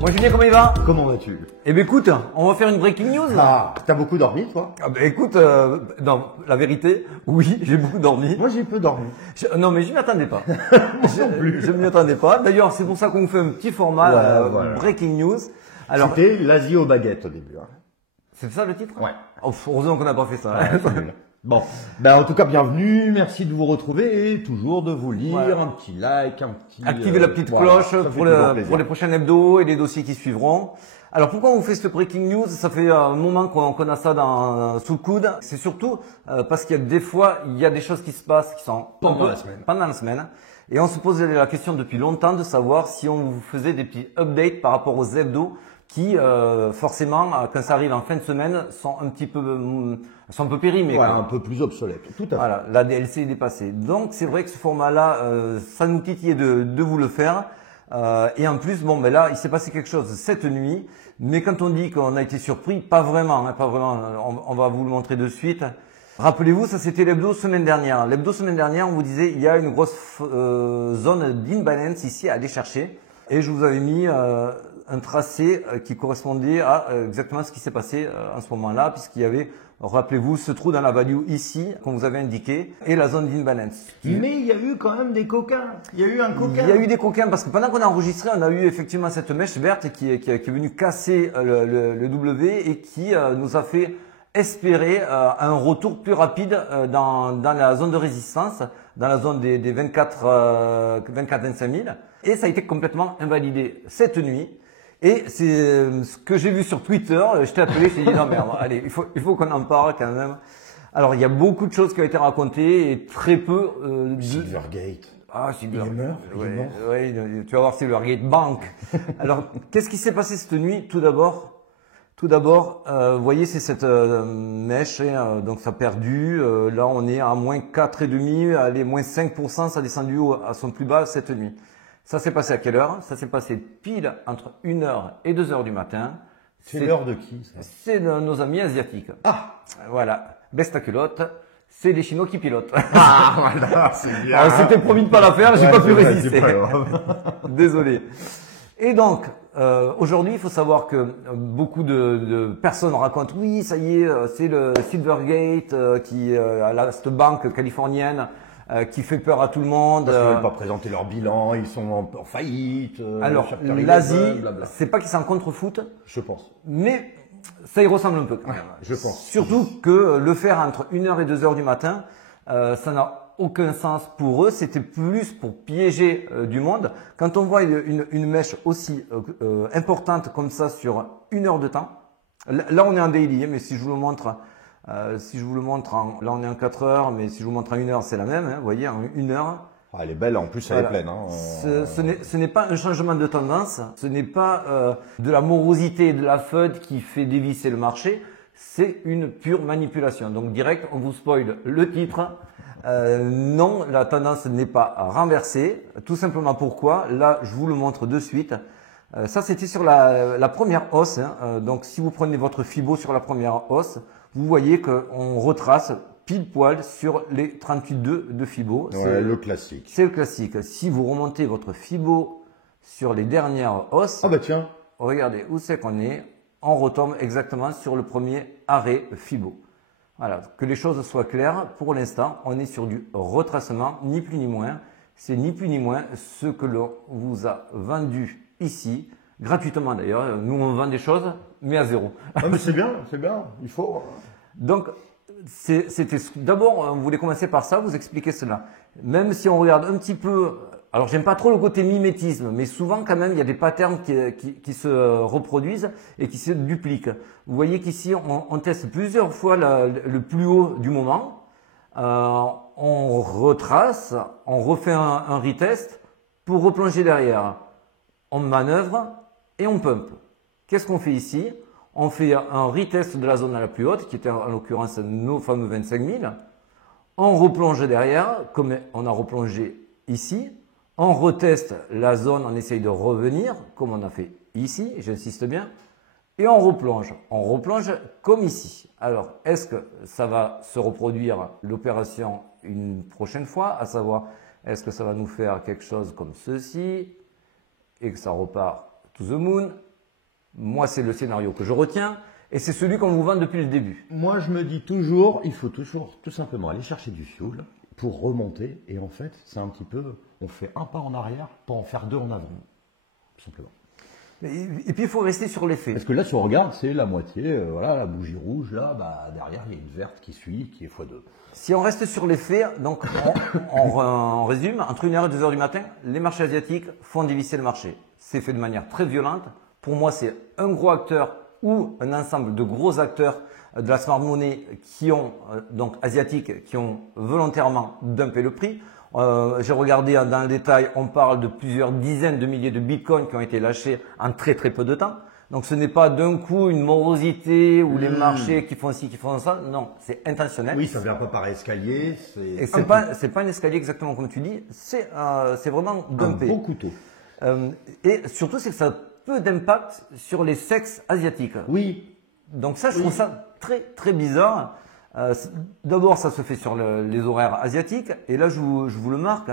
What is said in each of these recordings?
Moi Julien, comment il va? Comment vas-tu? Eh ben écoute, on va faire une breaking news. Ah, t'as beaucoup dormi toi? Ah ben écoute, non, la vérité, oui, j'ai beaucoup dormi. Moi j'ai peu dormi. Non mais je m'y attendais pas. Moi non plus. Je m'y attendais pas. D'ailleurs, c'est pour ça qu'on fait un petit format Voilà. breaking news. Alors, c'était l'Asie aux baguettes au début. Hein. c'est ça le titre? Ouais. Oh, heureusement qu'on n'a pas fait ça. Ouais, c'est nul. Bon, ben en tout cas bienvenue, merci de vous retrouver et toujours de vous lire, Voilà. un petit like, un petit... Activez la petite voilà, cloche ça fait pour, toujours plaisir. pour les prochains hebdos et les dossiers qui suivront. Alors pourquoi on vous fait ce breaking news? Ça fait un moment qu'on a ça sous le coude. C'est surtout parce qu'il y a des fois, il y a des choses qui se passent qui sont Pendant la semaine. Pendant la semaine. Et on se posait la question depuis longtemps de savoir si on vous faisait des petits updates par rapport aux hebdos qui, forcément, quand ça arrive en fin de semaine, sont un petit peu, sont un peu périmés. Ouais, un peu plus obsolète, tout à fait. Voilà, la DLC est dépassée. Donc c'est vrai que ce format-là, ça nous titillait de vous le faire. Et en plus, bon, ben là, il s'est passé quelque chose cette nuit. Mais quand on dit qu'on a été surpris, pas vraiment, hein, pas vraiment. On va vous le montrer de suite. Rappelez-vous, ça c'était l'hebdo semaine dernière. L'hebdo semaine dernière, on vous disait, il y a une grosse zone d'imbalance ici à aller chercher. Et je vous avais mis un tracé qui correspondait à exactement ce qui s'est passé en ce moment-là, puisqu'il y avait, rappelez-vous, ce trou dans la value ici qu'on vous avait indiqué et la zone d'imbalance. Mais il y a eu quand même des coquins. Il y a eu un coquin. Il y a eu des coquins parce que pendant qu'on a enregistré, on a eu effectivement cette mèche verte qui est venue casser le W et qui nous a fait espérer un retour plus rapide dans la zone de résistance, dans la zone des 24-25 000. Et ça a été complètement invalidé cette nuit. Et c'est ce que j'ai vu sur Twitter. Je t'ai appelé, je t'ai dit non mais allez, il faut qu'on en parle quand même. Alors il y a beaucoup de choses qui ont été racontées et très peu Silvergate. Ah, Silvergate. Il est mort, il est mort. Ouais, tu vas voir Silvergate Bank. Alors, qu'est-ce qui s'est passé cette nuit? Tout d'abord, vous voyez, c'est cette mèche, donc ça a perdu. Là, on est à moins 4,5, allez, moins 5%, ça a descendu à son plus bas cette nuit. Ça s'est passé à quelle heure? Ça s'est passé pile entre 1h et 2h du matin. C'est l'heure de qui ça? C'est de nos amis asiatiques. Ah, Voilà, besta culotte. C'est les Chinois qui pilotent. ah voilà, c'est bien. Alors, c'était promis de pas la faire, j'ai Ouais, pas pu c'est vrai, résister. c'est pas grave. Désolé. Et donc, aujourd'hui, il faut savoir que beaucoup de personnes racontent, oui, ça y est, c'est le Silvergate qui a cette banque californienne qui fait peur à tout le monde. Parce qu'ils veulent pas présenter leur bilan, ils sont en faillite. Alors, chapter 11, l'Asie, blabla. c'est pas qu'ils s'en contre-foutent, Je pense. mais ça y ressemble un peu quand même. Je pense. Surtout que le faire entre 1h et 2h du matin, ça n'a aucun sens pour eux. C'était plus pour piéger du monde. Quand on voit une mèche aussi importante comme ça sur 1 heure de temps, là on est en daily, mais si je vous le montre, là on est en 4 heures, mais si je vous montre en 1 heure, c'est la même. Hein, vous voyez, en 1 heure. Ah, elle est belle, en plus elle est pleine. Hein. Ce n'est pas un changement de tendance, ce n'est pas de la morosité et de la FUD qui fait dévisser le marché, c'est une pure manipulation. Donc direct, on vous spoil le titre. Non, la tendance n'est pas renversée. Tout simplement pourquoi? Là, je vous le montre de suite. Ça, c'était sur la première hausse. Hein. Donc si vous prenez votre Fibo sur la première hausse, vous voyez qu'on retrace pile poil sur les 38,2 de Fibo. Ouais, le classique. C'est le classique. Si vous remontez votre Fibo sur les dernières hausses, Ah bah tiens. regardez où c'est qu'on est. On retombe exactement sur le premier arrêt Fibo. Voilà, que les choses soient claires. Pour l'instant, on est sur du retracement, ni plus ni moins. C'est ni plus ni moins ce que l'on vous a vendu ici, gratuitement d'ailleurs. Nous, on vend des choses, mais à zéro. Ah mais c'est bien, il faut. Donc, c'était d'abord, on voulait commencer par ça, vous expliquer cela. Même si on regarde un petit peu, alors j'aime pas trop le côté mimétisme, mais souvent quand même il y a des patterns qui se reproduisent et qui se dupliquent. Vous voyez qu'ici on teste plusieurs fois le plus haut du moment, on retrace, on refait un retest pour replonger derrière. On manœuvre et on pump. Qu'est-ce qu'on fait ici? On fait un retest de la zone la plus haute, qui était en l'occurrence nos fameux 25 000. On replonge derrière, comme on a replongé ici. On reteste la zone, on essaye de revenir, comme on a fait ici, j'insiste bien. Et on replonge comme ici. Alors, est-ce que ça va se reproduire l'opération une prochaine fois? À savoir, est-ce que ça va nous faire quelque chose comme ceci et que ça repart to the moon? Moi, c'est le scénario que je retiens et c'est celui qu'on vous vend depuis le début. Moi, je me dis toujours, il faut toujours tout simplement aller chercher du fuel pour remonter. Et en fait, c'est un petit peu, on fait un pas en arrière pour en faire deux en avant. Tout simplement. Et puis, il faut rester sur les faits. Parce que là, si on regarde, c'est la moitié, voilà, la bougie rouge, là, bah, derrière, il y a une verte qui suit, qui est x2. Si on reste sur les faits, donc on résume, entre 1h et 2h du matin, les marchés asiatiques font dévisser le marché. C'est fait de manière très violente. Pour moi, c'est un gros acteur ou un ensemble de gros acteurs de la smart money qui ont, donc asiatiques, qui ont volontairement dumpé le prix. J'ai regardé dans le détail, on parle de plusieurs dizaines de milliers de bitcoins qui ont été lâchés en très très peu de temps. Donc ce n'est pas d'un coup une morosité ou les marchés qui font ci, qui font ça. Non, c'est intentionnel. Oui, ça ne vient pas par escalier. Et c'est pas un escalier exactement comme tu dis. C'est vraiment dumpé. Un beau couteau. Et surtout, c'est que ça a peu d'impact sur les sexes asiatiques. Oui. Donc ça, je trouve ça très très bizarre. D'abord, ça se fait sur les horaires asiatiques. Et là, je vous le marque.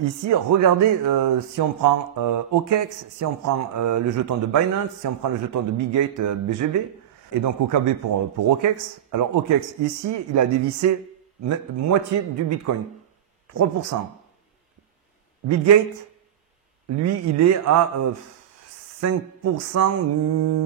Ici, regardez si on prend OKEx, si on prend le jeton de Binance, si on prend le jeton de Bigate BGB, et donc OKB pour OKEx. Alors OKEx, ici, il a dévissé moitié du Bitcoin, 3%. Bitgate, lui, il est à 5%,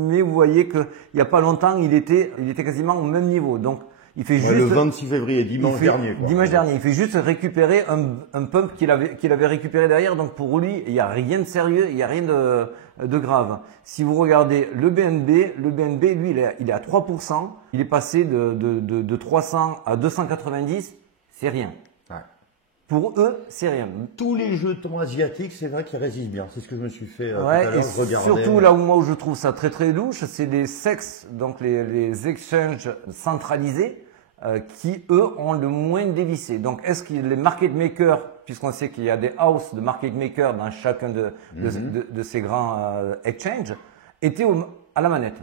mais vous voyez qu'il n'y a pas longtemps, il était quasiment au même niveau. Donc, il fait juste, le 26 février, dimanche dernier. Dimanche dernier, il fait juste récupérer un pump qu'il avait récupéré derrière. Donc pour lui, il n'y a rien de sérieux, il n'y a rien de grave. Si vous regardez le BNB, lui, il est à 3%. Il est passé de 300 à 290, c'est rien. Ouais. Pour eux, c'est rien. Tous les jetons asiatiques, c'est vrai qu'ils résistent bien. C'est ce que je me suis fait tout ouais, à l'heure. Et surtout là où je trouve ça très très louche, c'est les SEX, donc les exchanges centralisés, qui eux ont le moins dévissé. Donc est-ce que les market makers, puisqu'on sait qu'il y a des houses de market makers dans chacun de ces grands exchanges, étaient à la manette?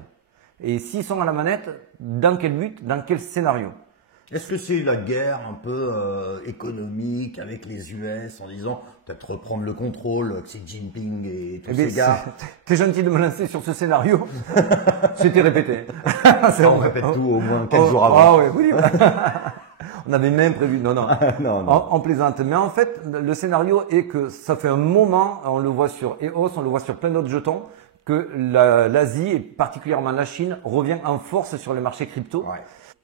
Et s'ils sont à la manette, dans quel but, dans quel scénario? Est-ce que c'est la guerre un peu économique avec les US en disant peut-être reprendre le contrôle, Xi Jinping et tous ces gars? T'es gentil de me lancer sur ce scénario. C'était répété. On répète tout au moins 4 jours avant. Ah oui. On avait même prévu. Non. non. On plaisante. Mais en fait, le scénario est que ça fait un moment, on le voit sur EOS, on le voit sur plein d'autres jetons, que l'Asie et particulièrement la Chine revient en force sur les marchés crypto. Ouais.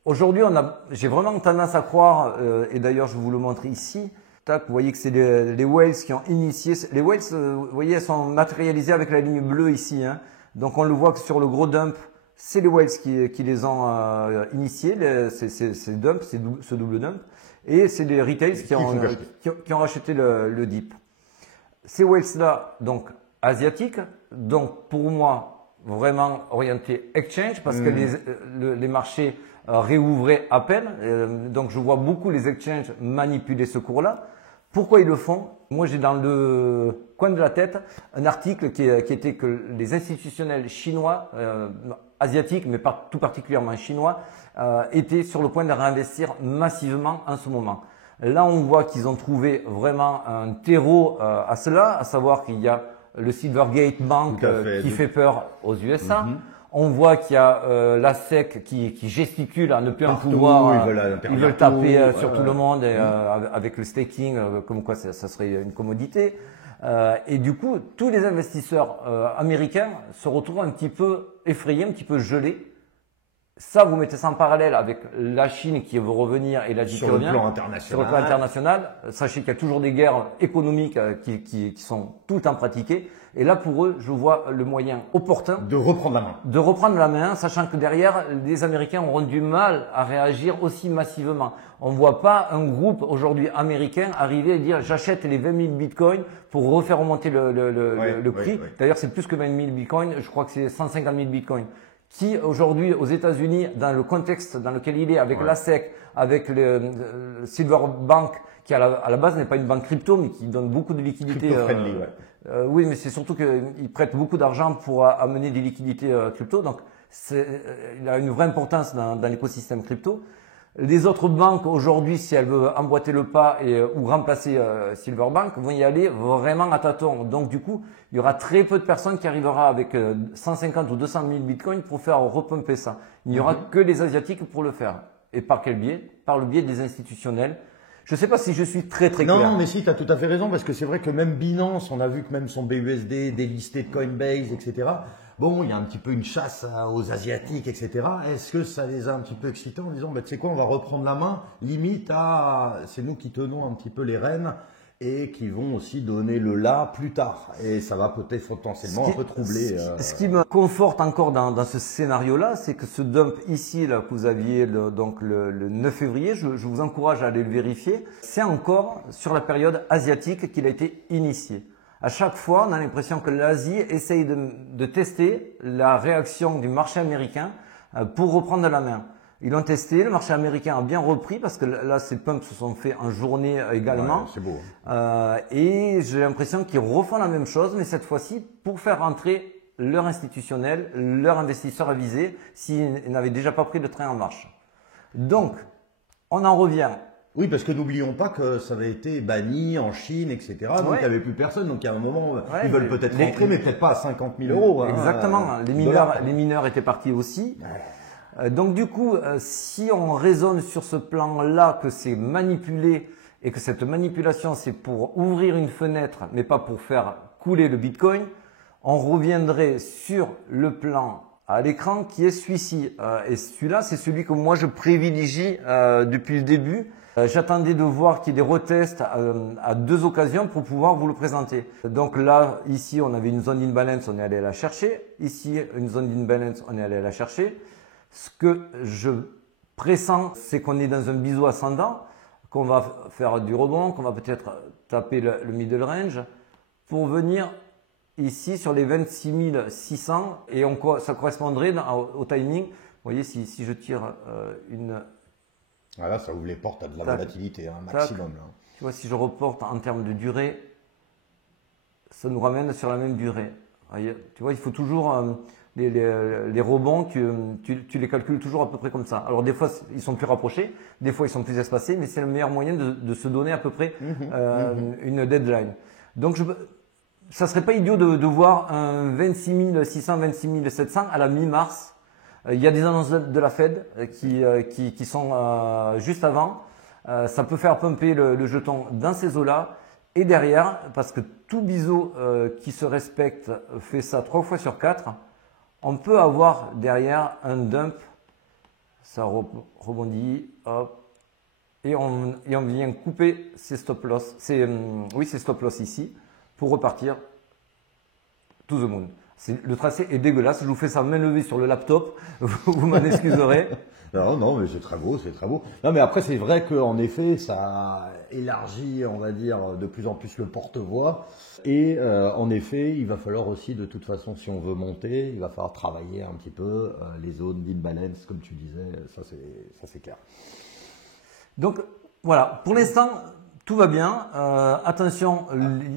Aujourd'hui, j'ai vraiment tendance à croire, et d'ailleurs je vous le montre ici, tac, vous voyez que c'est les whales qui ont initié. Les whales, vous voyez, elles sont matérialisées avec la ligne bleue ici. Hein. Donc on le voit que sur le gros dump, c'est les whales qui les ont initiés, ces dumps, ce double dump. Et c'est les retails qui ont racheté le dip. Ces whales-là, donc asiatiques, donc pour moi, vraiment orientés exchange, parce que les marchés réouvraient à peine. Donc je vois beaucoup les exchanges manipuler ce cours-là. Pourquoi ils le font? Moi, j'ai dans le coin de la tête un article qui était que les institutionnels chinois, asiatiques, mais pas tout particulièrement chinois, étaient sur le point de réinvestir massivement en ce moment. Là, on voit qu'ils ont trouvé vraiment un terreau à cela, à savoir qu'il y a le Silvergate Bank qui fait peur aux USA. On voit qu'il y a la SEC qui gesticule à ne plus en pouvoir. Ils veulent taper sur tout le monde avec le staking, comme quoi ça serait une commodité. Et du coup, tous les investisseurs américains se retrouvent un petit peu effrayés, un petit peu gelés. Ça, vous mettez ça en parallèle avec la Chine qui veut revenir et l'Asie qui revient. Sur le plan international. Sachez qu'il y a toujours des guerres économiques qui sont tout le temps pratiquées. Et là, pour eux, je vois le moyen opportun de reprendre la main. De reprendre la main, sachant que derrière, les Américains auront du mal à réagir aussi massivement. On ne voit pas un groupe aujourd'hui américain arriver et dire j'achète les 20 000 bitcoins pour refaire remonter le prix. D'ailleurs, c'est plus que 20 000 bitcoins. Je crois que c'est 150 000 bitcoins. Qui aujourd'hui aux États-Unis, dans le contexte dans lequel il est, avec la SEC, avec le Silver Bank, qui à la base n'est pas une banque crypto, mais qui donne beaucoup de liquidités. Oui, mais c'est surtout qu'il prête beaucoup d'argent pour amener des liquidités crypto. Donc, il a une vraie importance dans l'écosystème crypto. Les autres banques aujourd'hui, si elles veulent emboîter le pas ou remplacer Silverbank, vont y aller vraiment à tâtons. Donc du coup, il y aura très peu de personnes qui arriveront avec 150 ou 200 000 bitcoins pour faire repumper ça. Il n'y aura que les Asiatiques pour le faire. Et par quel biais? Par le biais des institutionnels. Je ne sais pas si je suis très clair. Non, mais si, tu as tout à fait raison, parce que c'est vrai que même Binance, on a vu que même son BUSD, délisté de Coinbase, etc. Bon, il y a un petit peu une chasse aux Asiatiques, etc. Est-ce que ça les a un petit peu excités en disant, bah, tu sais quoi, on va reprendre la main, limite c'est nous qui tenons un petit peu les rênes et qui vont aussi donner le là plus tard. Et ça va peut-être potentiellement un peu troubler. Ce qui me conforte encore dans ce scénario-là, c'est que ce dump ici, là, que vous aviez donc le 9 février, je vous encourage à aller le vérifier, c'est encore sur la période asiatique qu'il a été initié. À chaque fois, on a l'impression que l'Asie essaye de tester la réaction du marché américain pour reprendre la main. Ils l'ont testé, le marché américain a bien repris parce que là, ces pumps se sont faits en journée également. Ouais, c'est beau. Et j'ai l'impression qu'ils refont la même chose, mais cette fois-ci pour faire rentrer leur institutionnel, leur investisseur avisé, s'ils n'avaient déjà pas pris le train en marche. Donc, on en revient. Oui, parce que n'oublions pas que ça avait été banni en Chine, etc. Donc il n'y avait plus personne. Donc il y a un moment, ils veulent peut-être rentrer, mais peut-être pas à 50 000 euros. Exactement. Les mineurs étaient partis aussi. Donc du coup, si on raisonne sur ce plan-là, que c'est manipulé et que cette manipulation, c'est pour ouvrir une fenêtre, mais pas pour faire couler le Bitcoin, on reviendrait sur le plan à l'écran qui est celui-ci. Et celui-là, c'est celui que moi je privilégie depuis le début. J'attendais de voir qu'il y ait des retests à deux occasions pour pouvoir vous le présenter. Donc là, ici, on avait une zone d'imbalance, on est allé la chercher. Ici, une zone d'imbalance, on est allé la chercher. Ce que je pressens, c'est qu'on est dans un biseau ascendant, qu'on va faire du rebond, qu'on va peut-être taper le middle range pour venir ici sur les 26 600 et ça correspondrait au timing. Vous voyez, si je tire une... Ah là, ça ouvre les portes à de la volatilité, un maximum. Là. Tu vois, si je reporte en termes de durée, ça nous ramène sur la même durée. Tu vois, il faut toujours les rebonds, tu les calcules toujours à peu près comme ça. Alors des fois, ils sont plus rapprochés, des fois, ils sont plus espacés, mais c'est le meilleur moyen de se donner à peu près une deadline. Donc, ça serait pas idiot de voir un 26 600, 26 700 à la mi-mars. Il y a des annonces de la Fed qui sont juste avant. Ça peut faire pumper le jeton dans ces eaux-là. Et derrière, parce que tout biseau qui se respecte fait ça 3 fois sur 4, on peut avoir derrière un dump. Ça rebondit, hop, et on vient couper ces stop loss. Ces stop loss ici pour repartir to the moon. Le tracé est dégueulasse, je vous fais ça main levée sur le laptop, vous m'en excuserez. Non, mais c'est très beau, c'est très beau. Non, mais après, c'est vrai qu'en effet, ça élargit, on va dire, de plus en plus le porte-voix. Et en effet, il va falloir aussi, de toute façon, si on veut monter, il va falloir travailler un petit peu les zones d'imbalance, comme tu disais, ça c'est clair. Donc, voilà, pour l'instant... Tout va bien. Attention,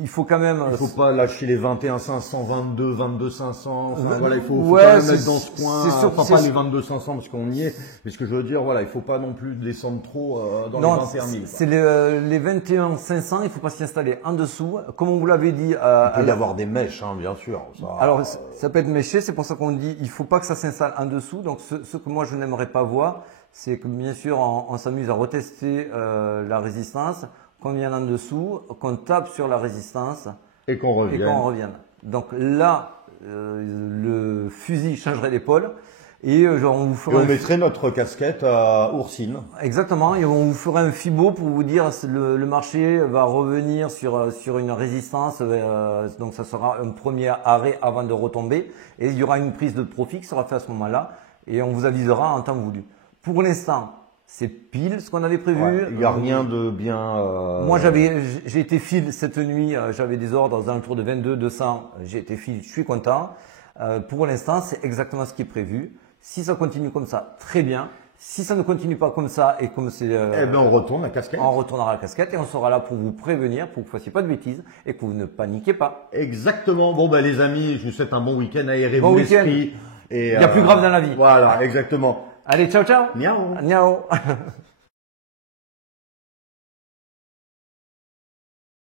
il faut quand même. Il faut pas lâcher les 21 500, 22 500. Enfin, voilà, il faut quand même mettre dans ce coin. Pas les 22 500 parce qu'on y est. Mais ce que je veux dire, voilà, il faut pas non plus descendre trop dans les 21 000. C'est les 21 500. Il faut pas s'y installer en dessous. Comme on vous l'avait dit. Il peut y avoir des mèches, hein, bien sûr. Alors, ça peut être méché. C'est pour ça qu'on dit, il faut pas que ça s'installe en dessous. Donc, ce que moi je n'aimerais pas voir, c'est que bien sûr, on s'amuse à retester la résistance. Qu'on vienne en dessous, qu'on tape sur la résistance et qu'on revienne. Donc là, le fusil changerait d'épaule et on vous ferait. Et on mettrait notre casquette à Oursine. Exactement, et on vous ferait un fibo pour vous dire le marché va revenir sur une résistance, donc ça sera un premier arrêt avant de retomber et il y aura une prise de profit qui sera faite à ce moment-là et on vous avisera en temps voulu. Pour l'instant, c'est pile ce qu'on avait prévu. Ouais, il n'y a rien de bien. Moi, j'ai été fil cette nuit. J'avais des ordres aux alentours de 22 200. J'ai été fil. Je suis content. Pour l'instant, c'est exactement ce qui est prévu. Si ça continue comme ça, très bien. Si ça ne continue pas comme ça et comme c'est. Eh ben, on retourne la casquette. On retournera la casquette et on sera là pour vous prévenir, pour que vous fassiez pas de bêtises et que vous ne paniquez pas. Exactement. Bon, ben, les amis, je vous souhaite un bon week-end. Aérez-vous l'esprit. Il y a plus grave dans la vie. Voilà, exactement. Allez, ciao, ciao. Miaou. Miaou.